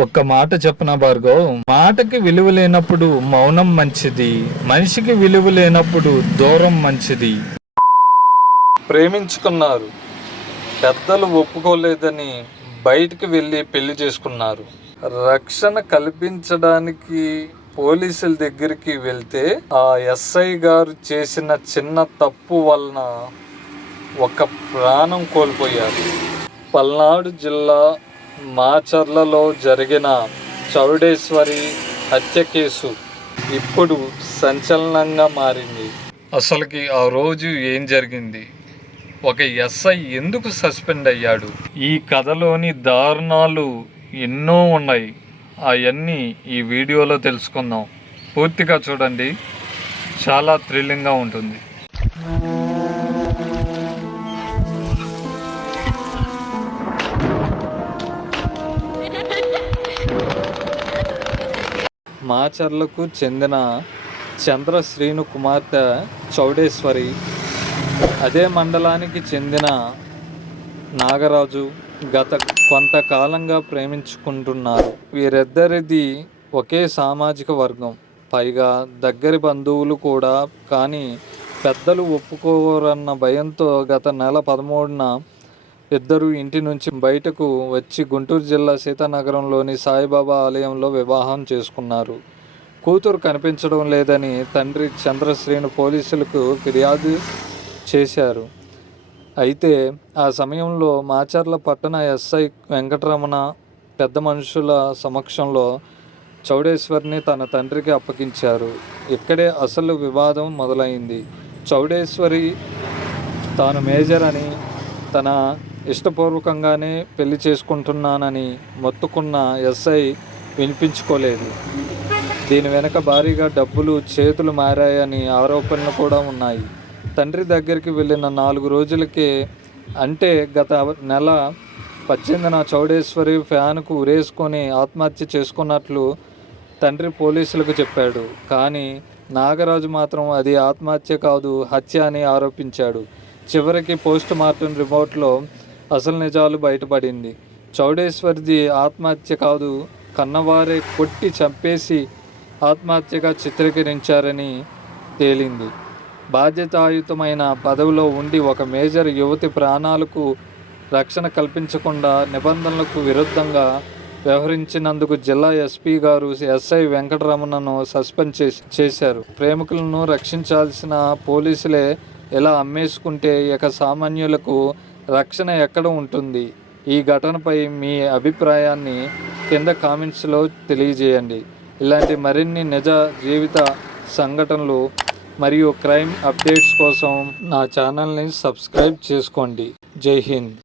ఒక్క మాట చెప్పనా భార్గవ్, మాటకి విలువ లేనప్పుడు మౌనం మంచిది, మనిషికి విలువ లేనప్పుడు దూరం మంచిది. ప్రేమించుకున్నారు, పెద్దలు ఒప్పుకోలేదని బయటికి వెళ్ళి పెళ్లి చేసుకున్నారు. రక్షణ కల్పించడానికి పోలీసుల దగ్గరికి వెళ్తే ఆ ఎస్ఐ గారు చేసిన చిన్న తప్పు వలన ఒక ప్రాణం కోల్పోయారు. పల్నాడు జిల్లా మాచర్లలో జరిగిన చౌడేశ్వరి హత్య కేసు ఇప్పుడు సంచలనంగా మారింది. అసలుకి ఆ రోజు ఏం జరిగింది, ఒక ఎస్ఐ ఎందుకు సస్పెండ్ అయ్యాడు, ఈ కథలోని దారుణాలు ఎన్నో ఉన్నాయి. అవన్నీ ఈ వీడియోలో తెలుసుకుందాం. పూర్తిగా చూడండి, చాలా థ్రిల్లింగ్గా ఉంటుంది. మాచర్లకు చెందిన చంద్రశ్రీను కుమార్తె చౌడేశ్వరి, అదే మండలానికి చెందిన నాగరాజు గత కొంతకాలంగా ప్రేమించుకుంటున్నారు. వీరిద్దరిది ఒకే సామాజిక వర్గం, పైగా దగ్గరి బంధువులు కూడా. కానీ పెద్దలు ఒప్పుకోరన్న భయంతో గత నెల 13న ఇద్దరు ఇంటి నుంచి బయటకు వచ్చి గుంటూరు జిల్లా సీతానగరంలోని సాయిబాబా ఆలయంలో వివాహం చేసుకున్నారు. కూతురు కనిపించడం లేదని తండ్రి చంద్రశ్రీను పోలీసులకు ఫిర్యాదు చేశారు. అయితే ఆ సమయంలో మాచర్ల పట్టణ ఎస్ఐ వెంకటరమణ పెద్ద మనుషుల సమక్షంలో చౌడేశ్వరిని తన తండ్రికి అప్పగించారు. ఇక్కడే అసలు వివాదం మొదలైంది. చౌడేశ్వరి తాను మేజర్ అని, తన ఇష్టపూర్వకంగానే పెళ్లి చేసుకుంటున్నానని మొత్తుకున్న ఎస్ఐ వినిపించుకోలేదు. దీని వెనక భారీగా డబ్బులు చేతులు మారాయని ఆరోపణలు కూడా ఉన్నాయి. తండ్రి దగ్గరికి వెళ్ళిన 4 రోజులకే, అంటే గత నెల 18న చౌడేశ్వరి ఫ్యాన్కు ఉరేసుకొని ఆత్మహత్య చేసుకున్నట్లు తండ్రి పోలీసులకు చెప్పాడు. కానీ నాగరాజు మాత్రం అది ఆత్మహత్య కాదు, హత్య అని ఆరోపించాడు. చివరికి పోస్ట్ మార్టం రిపోర్ట్లో అసలు నిజాలు బయటపడింది. చౌడేశ్వరిది ఆత్మహత్య కాదు, కన్నవారే కొట్టి చంపేసి ఆత్మహత్యగా చిత్రీకరించారని తేలింది. బాధ్యతాయుతమైన పదవిలో ఉండి ఒక మేజర్ యువతి ప్రాణాలకు రక్షణ కల్పించకుండా నిబంధనలకు విరుద్ధంగా వ్యవహరించినందుకు జిల్లా ఎస్పీ గారు ఎస్ఐ వెంకటరమణను సస్పెండ్ చేశారు. ప్రేమికులను రక్షించాల్సిన పోలీసులే ఇలా అమ్మేసుకుంటే ఇక సామాన్యులకు రక్షణ ఎక్కడ ఉంటుంది? ఈ ఘటనపై మీ అభిప్రాయాన్ని కింద కామెంట్స్లో తెలియజేయండి. ఇలాంటి మరిన్ని నిజ జీవిత సంఘటనలు మరియు క్రైమ్ అప్డేట్స్ కోసం నా ఛానల్ని సబ్స్క్రైబ్ చేసుకోండి. జై హింద్.